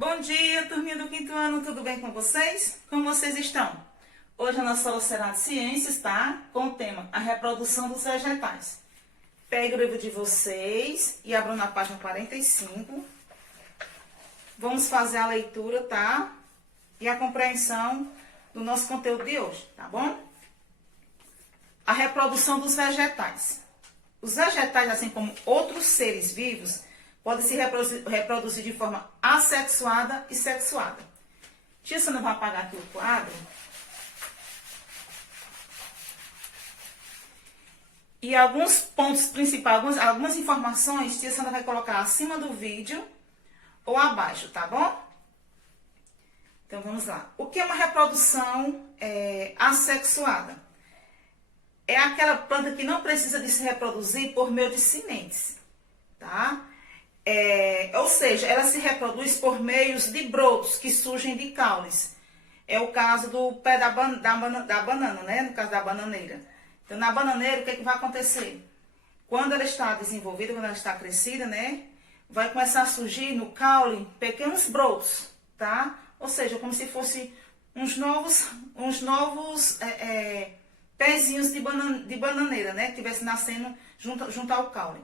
Bom dia, turminha do quinto ano, tudo bem com vocês? Como vocês estão? Hoje a nossa aula será de ciências, tá? Com o tema a reprodução dos vegetais. Pegue o livro de vocês e abram na página 45. Vamos fazer a leitura, tá? E a compreensão do nosso conteúdo de hoje, tá bom? A reprodução dos vegetais. Os vegetais, assim como outros seres vivos, podem se reproduzir de forma assexuada e sexuada. Tia Sandra vai apagar aqui o quadro. E alguns pontos principais, algumas informações, tia Sandra vai colocar acima do vídeo ou abaixo, tá bom? Então vamos lá. O que é uma reprodução assexuada? É aquela planta que não precisa de se reproduzir por meio de sementes, tá? Ou seja, ela se reproduz por meios de brotos que surgem de caules. É o caso do pé da banana, né? No caso da bananeira. Então, na bananeira, o que vai acontecer? Quando ela está desenvolvida, quando ela está crescida, né? Vai começar a surgir no caule pequenos brotos, tá? Ou seja, como se fosse uns novos pezinhos de bananeira, né? Que estivesse nascendo junto ao caule.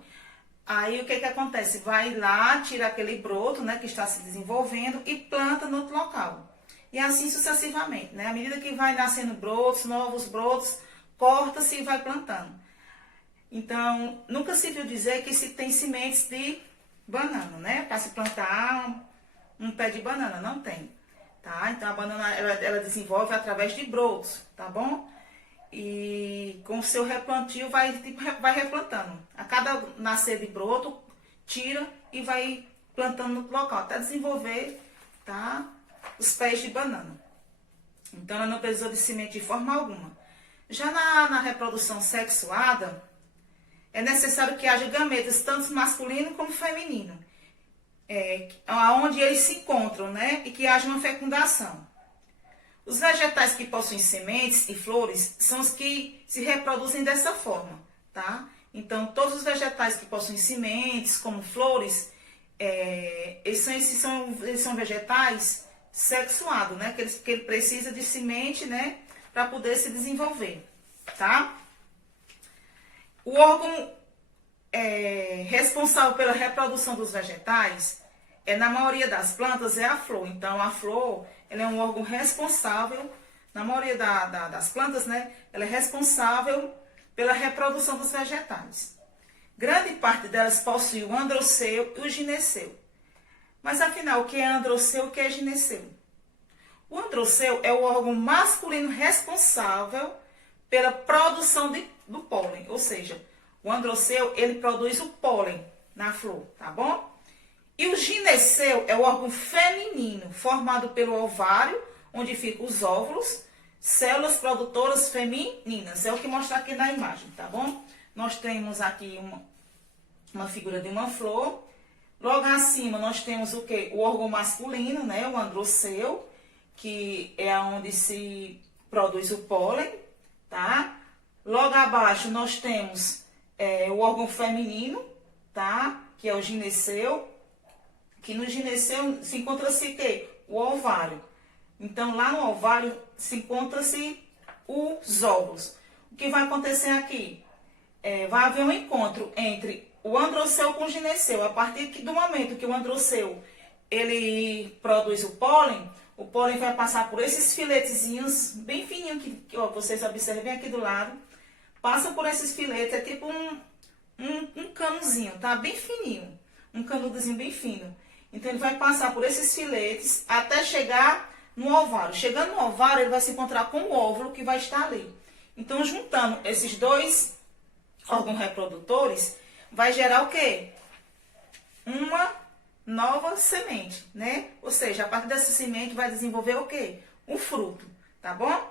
Aí o que acontece? Vai lá, tira aquele broto, né, que está se desenvolvendo e planta no outro local. E assim sucessivamente, né? À medida que vai nascendo brotos, novos brotos, corta-se e vai plantando. Então, nunca se viu dizer que se tem sementes de banana, né? Para se plantar um pé de banana, não tem. Tá? Então, a banana, ela desenvolve através de brotos, tá bom? E com o seu replantio vai replantando. A cada nascer de broto, tira e vai plantando no local, até desenvolver, tá, os pés de banana. Então, ela não precisou de semente de forma alguma. Já na reprodução sexuada, é necessário que haja gametas, tanto masculino como feminino, onde eles se encontram, né, e que haja uma fecundação. Os vegetais que possuem sementes e flores são os que se reproduzem dessa forma, tá? Então, todos os vegetais que possuem sementes, como flores, eles são vegetais sexuados, né? Que ele precisa de semente, né? Para poder se desenvolver, tá? O órgão responsável pela reprodução dos vegetais, na maioria das plantas, é a flor. Então, a flor, ela é um órgão responsável, na maioria das plantas, né? Ela é responsável pela reprodução dos vegetais. Grande parte delas possui o androceu e o gineceu. Mas, afinal, o que é androceu e o que é gineceu? O androceu é o órgão masculino responsável pela produção do pólen. Ou seja, o androceu, ele produz o pólen na flor, tá bom? E o gineceu é o órgão feminino, formado pelo ovário, onde ficam os óvulos, células produtoras femininas. É o que mostra aqui na imagem, tá bom? Nós temos aqui uma figura de uma flor. Logo acima nós temos o quê? O órgão masculino, né? O androceu, que é onde se produz o pólen, tá? Logo abaixo nós temos o órgão feminino, tá? Que é o gineceu. Que no gineceu se encontra-se o quê? O ovário. Então, lá no ovário se encontra-se os óvulos. O que vai acontecer aqui? Vai haver um encontro entre o androceu com o gineceu. A partir do momento que o androceu ele produz o pólen vai passar por esses filetezinhos bem fininhos, que vocês observem aqui do lado. Passa por esses filetes, é tipo um canozinho, tá? Bem fininho. Um canudozinho bem fino. Então, ele vai passar por esses filetes até chegar no ovário. Chegando no ovário, ele vai se encontrar com o óvulo que vai estar ali. Então, juntando esses dois órgãos reprodutores, vai gerar o quê? Uma nova semente, né? Ou seja, a partir dessa semente vai desenvolver o quê? Um fruto, tá bom?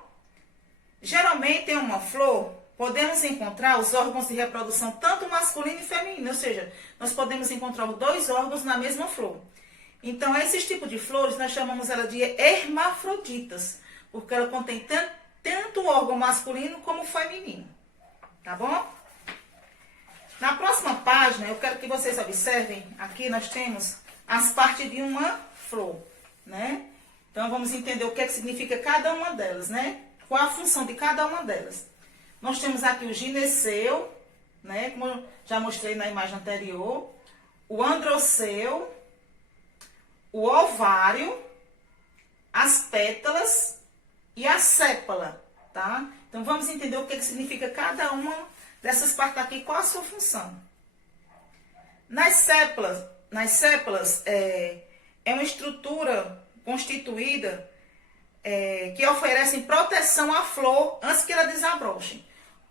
Geralmente, em uma flor, podemos encontrar os órgãos de reprodução tanto masculino e feminino, ou seja, nós podemos encontrar os dois órgãos na mesma flor. Então, esses tipos de flores, nós chamamos ela de hermafroditas, porque ela contém tanto o órgão masculino como o feminino, tá bom? Na próxima página, eu quero que vocês observem, aqui nós temos as partes de uma flor. né? Então, vamos entender o que é que significa cada uma delas, né? Qual a função de cada uma delas. Nós temos aqui o gineceu, né? Como eu já mostrei na imagem anterior. O androceu, o ovário, as pétalas e a sépala, tá? Então, vamos entender o que significa cada uma dessas partes aqui, qual a sua função. Nas sépalas é uma estrutura constituída que oferece proteção à flor antes que ela desabroche.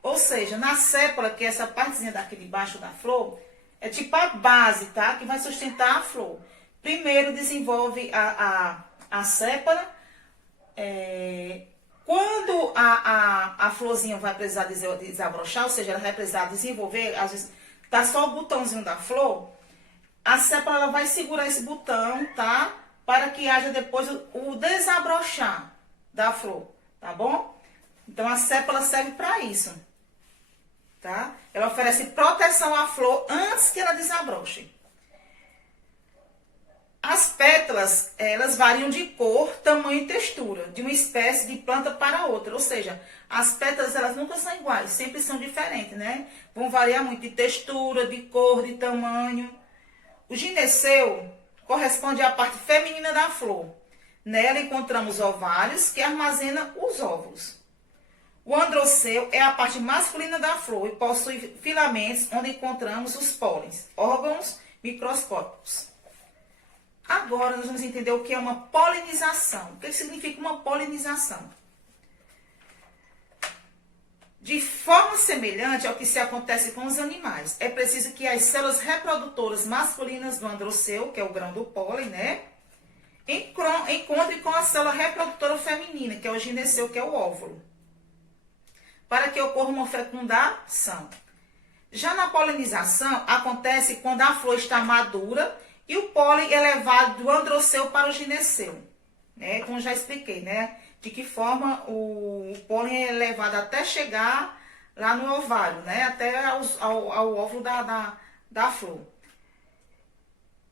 Ou seja, na sépala, que é essa partezinha daqui de baixo da flor, é tipo a base, tá? Que vai sustentar a flor. Primeiro desenvolve a sépala. Quando a florzinha vai precisar desabrochar, ou seja, ela vai precisar desenvolver, às vezes tá só o botãozinho da flor, a sépala ela vai segurar esse botão, tá? Para que haja depois o desabrochar da flor, tá bom? Então, a sépala serve para isso, tá? Ela oferece proteção à flor antes que ela desabroche. As pétalas, elas variam de cor, tamanho e textura, de uma espécie de planta para outra. Ou seja, as pétalas, elas nunca são iguais, sempre são diferentes, né? Vão variar muito de textura, de cor, de tamanho. O gineceu corresponde à parte feminina da flor. Nela encontramos ovários que armazenam os óvulos. O androceu é a parte masculina da flor e possui filamentos onde encontramos os pólens, órgãos microscópicos. Agora nós vamos entender o que é uma polinização. O que significa uma polinização? De forma semelhante ao que se acontece com os animais, é preciso que as células reprodutoras masculinas do androceu, que é o grão do pólen, né, encontrem com a célula reprodutora feminina, que é o gineceu, que é o óvulo, para que ocorra uma fecundação. Já na polinização, acontece quando a flor está madura e o pólen é levado do androceu para o gineceu, né, como já expliquei, né? De que forma o pólen é levado até chegar lá no ovário, né? Até ao óvulo da flor.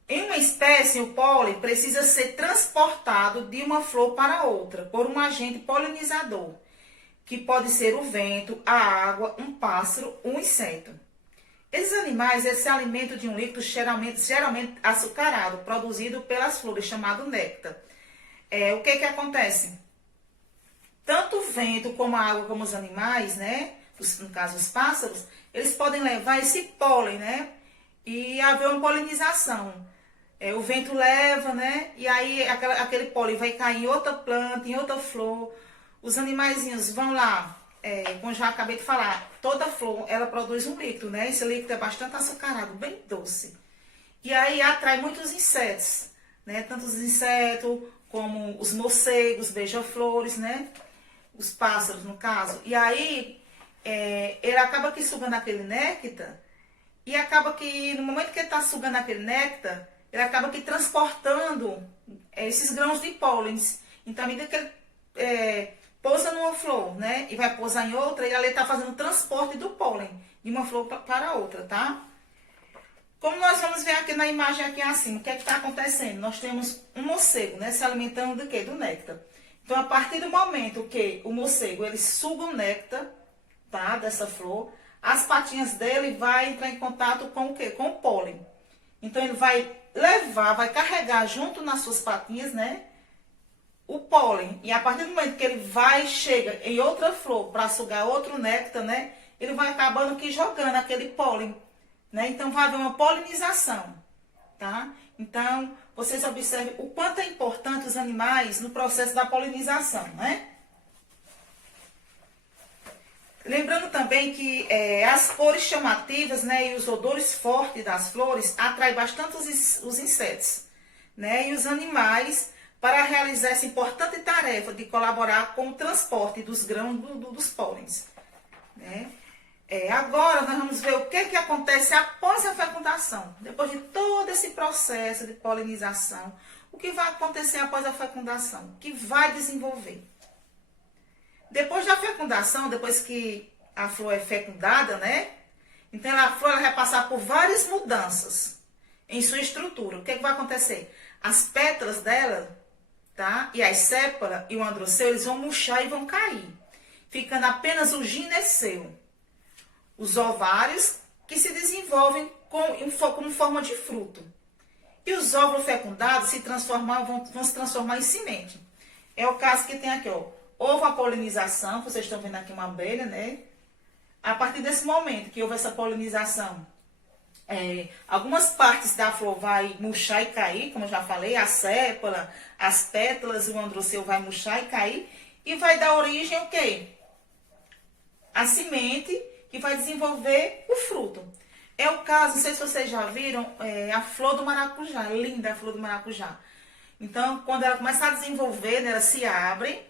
Em uma espécie, o pólen precisa ser transportado de uma flor para outra por um agente polinizador, que pode ser o vento, a água, um pássaro, um inseto. Esses animais se alimentam de um líquido geralmente açucarado, produzido pelas flores, chamado néctar. O que acontece? Tanto o vento como a água, como os animais, né? No caso, os pássaros, eles podem levar esse pólen, né? E haver uma polinização. O vento leva, né? E aí aquele pólen vai cair em outra planta, em outra flor. Os animaizinhos vão lá, como já acabei de falar, toda flor, ela produz um líquido, né? Esse líquido é bastante açucarado, bem doce. E aí atrai muitos insetos, né? Tanto os insetos como os morcegos, beija-flores, né? Os pássaros, no caso. E aí, ele acaba que sugando aquele néctar, e acaba que, no momento que ele está sugando aquele néctar, ele acaba que transportando esses grãos de pólens. Então, à medida que ele pousa numa flor, né, e vai pousar em outra, ele ali está fazendo o transporte do pólen de uma flor para outra, tá? Como nós vamos ver aqui na imagem aqui acima, o que é que está acontecendo? Nós temos um morcego, né, se alimentando do quê? Do néctar. Então, a partir do momento que o morcego, ele suga o néctar, tá, dessa flor, as patinhas dele vai entrar em contato com o quê? Com o pólen. Então, ele vai levar, vai carregar junto nas suas patinhas, né, o pólen. E a partir do momento que ele chega em outra flor para sugar outro néctar, né, ele vai acabando que jogando aquele pólen, né. Então, vai haver uma polinização, tá? Então, vocês observem o quanto é importante os animais no processo da polinização, né? Lembrando também que as cores chamativas, né, e os odores fortes das flores atraem bastante os insetos, né, e os animais para realizar essa importante tarefa de colaborar com o transporte dos grãos dos pólens, né? Agora nós vamos ver o que acontece após a fecundação. Depois de todo esse processo de polinização, o que vai acontecer após a fecundação? O que vai desenvolver? Depois da fecundação, depois que a flor é fecundada, né? Então a flor vai passar por várias mudanças em sua estrutura. O que vai acontecer? As pétalas dela tá? E as sépalas e o androceu, eles vão murchar e vão cair, ficando apenas o gineceu. Os ovários que se desenvolvem como forma de fruto. E os óvulos fecundados vão se transformar em semente. É o caso que tem aqui, ó. Houve a polinização, vocês estão vendo aqui uma abelha, né? A partir desse momento que houve essa polinização, algumas partes da flor vai murchar e cair, como eu já falei, a sépala, as pétalas, o androceu vai murchar e cair, e vai dar origem ao quê? A semente que vai desenvolver o fruto. É o caso, não sei se vocês já viram, a flor do maracujá, linda a flor do maracujá. Então, quando ela começa a desenvolver, né, ela se abre,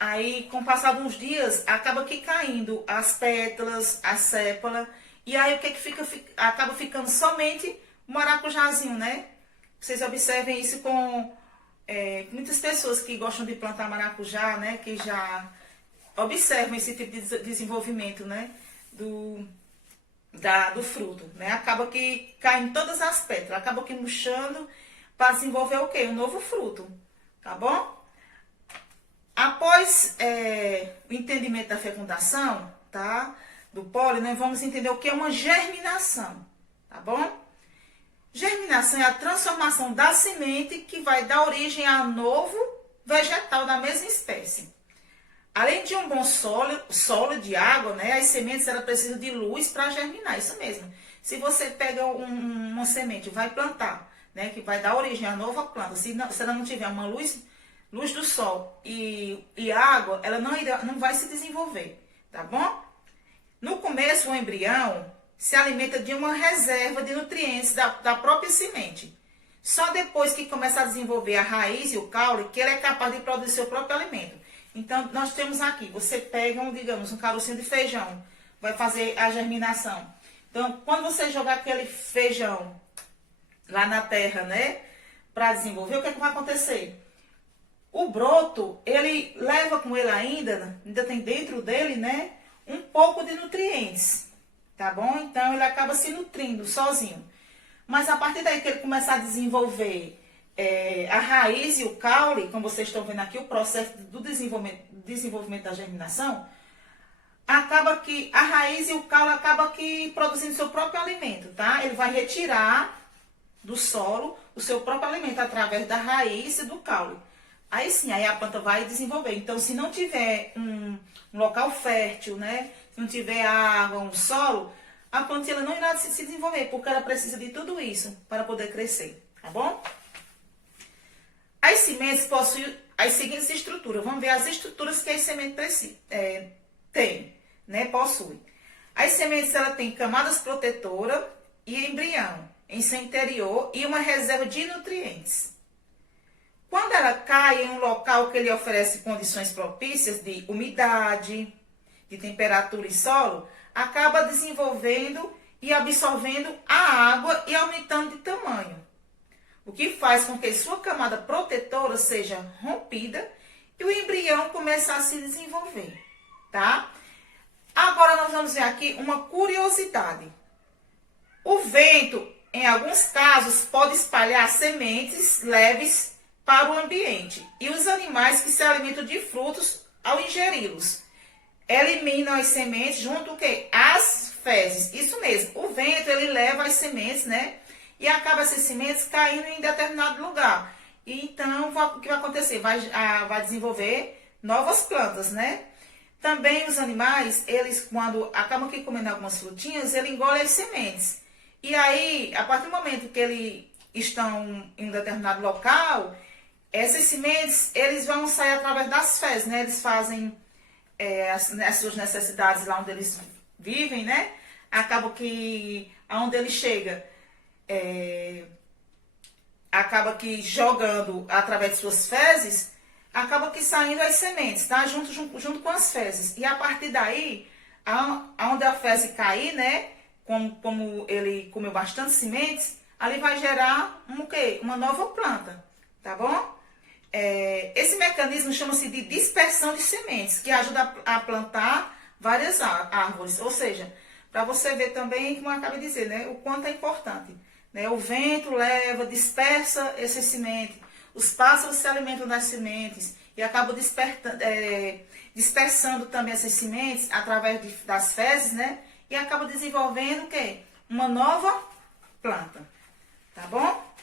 aí com o passar de uns dias, acaba aqui caindo as pétalas, a sépala, e aí o que fica? Acaba ficando somente o maracujazinho, né? Vocês observem isso com muitas pessoas que gostam de plantar maracujá, né, que já observam esse tipo de desenvolvimento, né, do fruto, né? Acaba que caem todas as pétalas, acaba que murchando para desenvolver o quê? Um novo fruto, tá bom? Após o entendimento da fecundação, tá? Do pólen, nós vamos entender o que é uma germinação, tá bom? Germinação é a transformação da semente que vai dar origem a novo vegetal da mesma espécie. Além de um bom solo de água, né, as sementes elas precisam de luz para germinar, isso mesmo. Se você pega uma semente e vai plantar, né, que vai dar origem a nova planta, se ela não tiver uma luz do sol e água, ela não vai se desenvolver, tá bom? No começo, o embrião se alimenta de uma reserva de nutrientes da própria semente. Só depois que começa a desenvolver a raiz e o caule, que ele é capaz de produzir seu próprio alimento. Então, nós temos aqui, você pega, digamos, um carocinho de feijão, vai fazer a germinação. Então, quando você jogar aquele feijão lá na terra, né, para desenvolver, o que é que vai acontecer? O broto, ele leva com ele ainda tem dentro dele, né, um pouco de nutrientes, tá bom? Então, ele acaba se nutrindo sozinho. Mas a partir daí que ele começar a desenvolver a raiz e o caule, como vocês estão vendo aqui, o processo do desenvolvimento da germinação, acaba que a raiz e o caule acaba que produzindo seu próprio alimento, tá? Ele vai retirar do solo o seu próprio alimento através da raiz e do caule. Aí sim, aí a planta vai desenvolver. Então, se não tiver um local fértil, né? Se não tiver água, um solo, a planta ela não irá se desenvolver, porque ela precisa de tudo isso para poder crescer, tá bom? As sementes possuem as seguintes estruturas. Vamos ver as estruturas que as sementes têm, né? Possuem. As sementes ela têm camadas protetoras e embrião em seu interior e uma reserva de nutrientes. Quando ela cai em um local que lhe oferece condições propícias de umidade, de temperatura e solo, acaba desenvolvendo e absorvendo a água e aumentando de tamanho, o que faz com que sua camada protetora seja rompida e o embrião comece a se desenvolver, tá? Agora nós vamos ver aqui uma curiosidade. O vento, em alguns casos, pode espalhar sementes leves para o ambiente e os animais que se alimentam de frutos, ao ingeri-los, eliminam as sementes junto com as fezes. Isso mesmo, o vento ele leva as sementes, né? E acaba essas sementes caindo em determinado lugar. E então, o que vai acontecer? Vai desenvolver novas plantas, né? Também os animais, eles quando acabam aqui comendo algumas frutinhas, ele engole as sementes. E aí, a partir do momento que eles estão em um determinado local, essas sementes, eles vão sair através das fezes, né? Eles fazem as suas necessidades lá onde eles vivem, né? Acaba que aonde ele chega, acaba que jogando através de suas fezes, acaba que saindo as sementes, tá? Junto com as fezes. E a partir daí, aonde a fezes cair, né? Como ele comeu bastante sementes, ali vai gerar uma nova planta, tá bom? Esse mecanismo chama-se de dispersão de sementes, que ajuda a plantar várias árvores. Ou seja, para você ver também, como eu acabei de dizer, né, o quanto é importante. Né? O vento leva, dispersa essas sementes. os pássaros se alimentam das sementes e acabam dispersando também essas sementes através das fezes, né? E acaba desenvolvendo o quê? Uma nova planta, tá bom?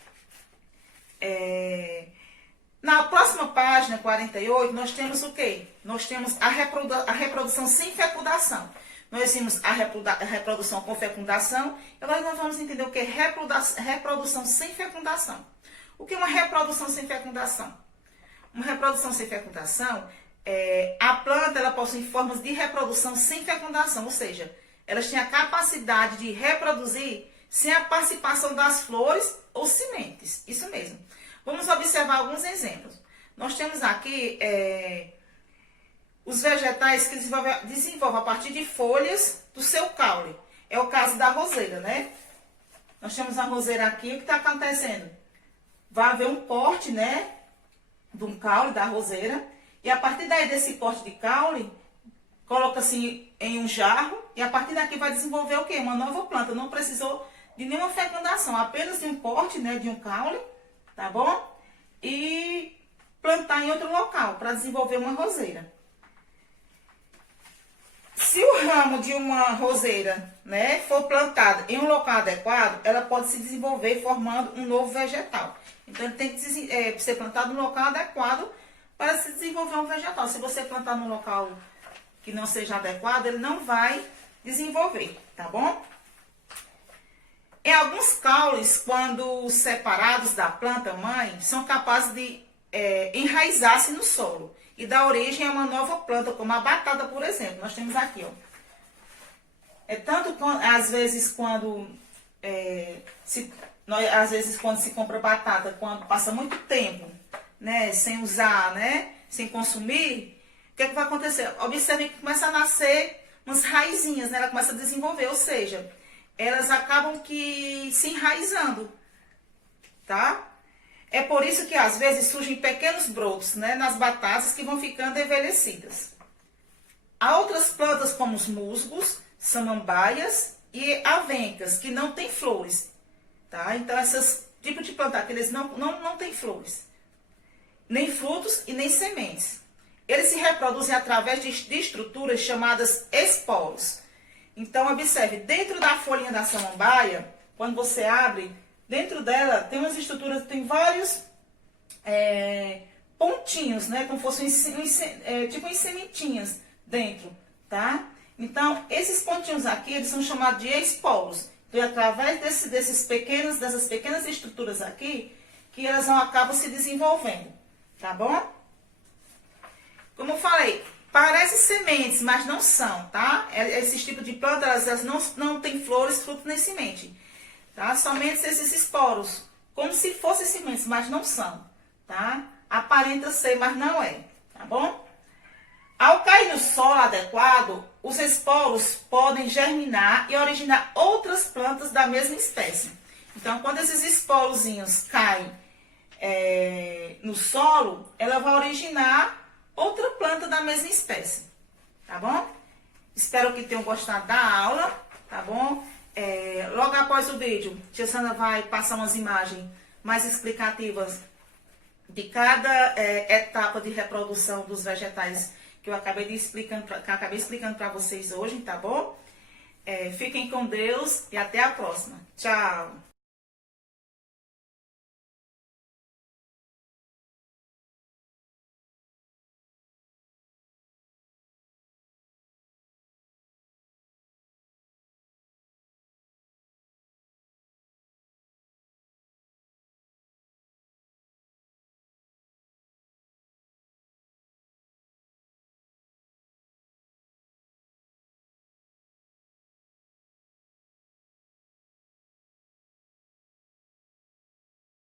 Na próxima página, 48, nós temos o quê? Nós temos a reprodução sem fecundação. Nós vimos a reprodução com fecundação. Agora nós vamos entender o que é reprodução sem fecundação. O que é uma reprodução sem fecundação? Uma reprodução sem fecundação, a planta ela possui formas de reprodução sem fecundação, ou seja, elas têm a capacidade de reproduzir sem a participação das flores ou sementes. Isso mesmo. Vamos observar alguns exemplos. Nós temos aqui os vegetais que desenvolvem a partir de folhas do seu caule. É o caso da roseira, né? Nós temos a roseira aqui, o que está acontecendo? Vai haver um porte, né, de um caule da roseira, e a partir daí desse porte de caule, coloca-se em um jarro, e a partir daqui vai desenvolver o quê? Uma nova planta. Não precisou de nenhuma fecundação, apenas de um porte, né, de um caule, tá bom? E plantar em outro local para desenvolver uma roseira. Se o ramo de uma roseira, né, for plantado em um local adequado, ela pode se desenvolver formando um novo vegetal. Então, ele tem que ser plantado no local adequado para se desenvolver um vegetal. Se você plantar num local que não seja adequado, ele não vai desenvolver, tá bom? Em alguns caules, quando separados da planta mãe, são capazes de enraizar-se no solo e dar origem a uma nova planta, como a batata, por exemplo. Nós temos aqui, ó. Às vezes, quando se compra batata, quando passa muito tempo, né, sem usar, né, sem consumir, o que vai acontecer? Observe que começa a nascer umas raizinhas, né, ela começa a desenvolver, ou seja, elas acabam que se enraizando, tá? É por isso que às vezes surgem pequenos brotos, né, nas batatas que vão ficando envelhecidas. Há outras plantas como os musgos, samambaias e avencas que não têm flores, tá? Então esses tipos de planta que eles não têm flores, nem frutos e nem sementes. Eles se reproduzem através de estruturas chamadas esporos. Então observe, dentro da folhinha da samambaia, quando você abre, dentro dela tem umas estruturas, tem vários pontinhos, né? Como fossem tipo em sementinhas dentro, tá? Então, esses pontinhos aqui, eles são chamados de esporos. Então, é através dessas pequenas estruturas aqui, que elas acabam se desenvolvendo, tá bom? Como eu falei, parecem sementes, mas não são, tá? Esses tipos de plantas, elas não têm flores, frutos nem semente. Tá? Somente esses esporos, como se fossem sementes, mas não são, tá? Aparenta ser, mas não é, tá bom? Ao cair no solo adequado, os esporos podem germinar e originar outras plantas da mesma espécie. Então, quando esses esporozinhos caem no solo, ela vai originar outra planta da mesma espécie, tá bom? Espero que tenham gostado da aula, tá bom? Logo após o vídeo, tia Sandra vai passar umas imagens mais explicativas de cada etapa de reprodução dos vegetais que eu acabei explicando para vocês hoje, tá bom? Fiquem com Deus e até a próxima. Tchau!